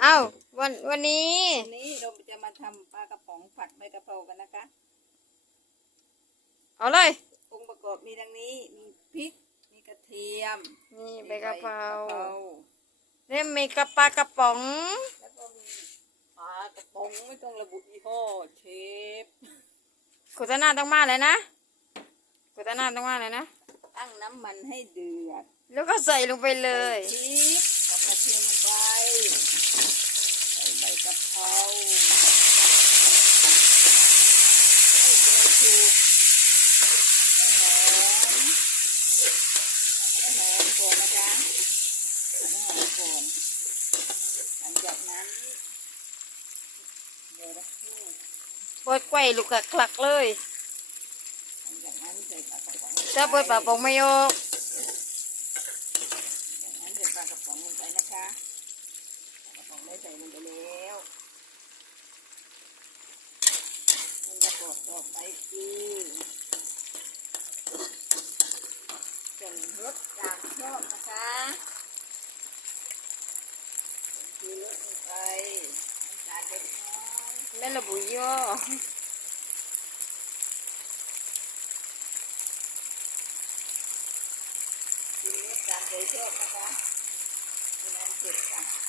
เอ้าวันวันนี้วันนี้เราจะมาทำปลากระป๋องผัดใบกะเพรากันนะคะ เอาเลย องค์ประกอบมีดังนี้ มีพริก มีกระเทียมนี่ใบกะเพราใบกะเพราเล่มมีกระปลากระป๋อง แล้วก็มีปลากระป๋องไม่ต้องระบุยี่ห้อเชฟโฆษณาต้องมาเลยนะโฆษณาต้องมาเลยนะ ตั้งน้ำมันให้เดือด แล้วก็ใส่ลงไปเลยใส่พริกกับกระเทียมลงไป ใบกะเพราให้ตัวถูกให้หอมให้หอมก่อนนะจ๊ะให้หอมก่อนหลังจากนั้นเดี๋ยวนะคู่เปิดไกวลูกกะคลักเลยหลังจากนั้นใส่ปลากระป๋องถ้าเปิดปลากระป๋องไม่ออกจากนั้นใส่ปลากระป๋องลงไปนะคะ ปลากระป๋องได้ใส่ลงไปแล้วองค์ประกอบต่อไปคือเป็นรสตามชอบนะคะคือรสลงไปน้ำตาลเล็กน้อยไม่ระบุยี่อคือรสตามใจชอบนะคะคือน้ำเจ็ดค่ะ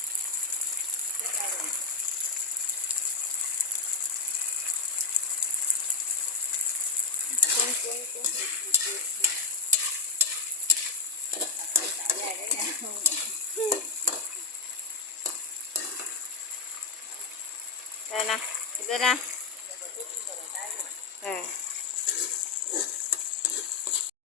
đây nè đây nè đây.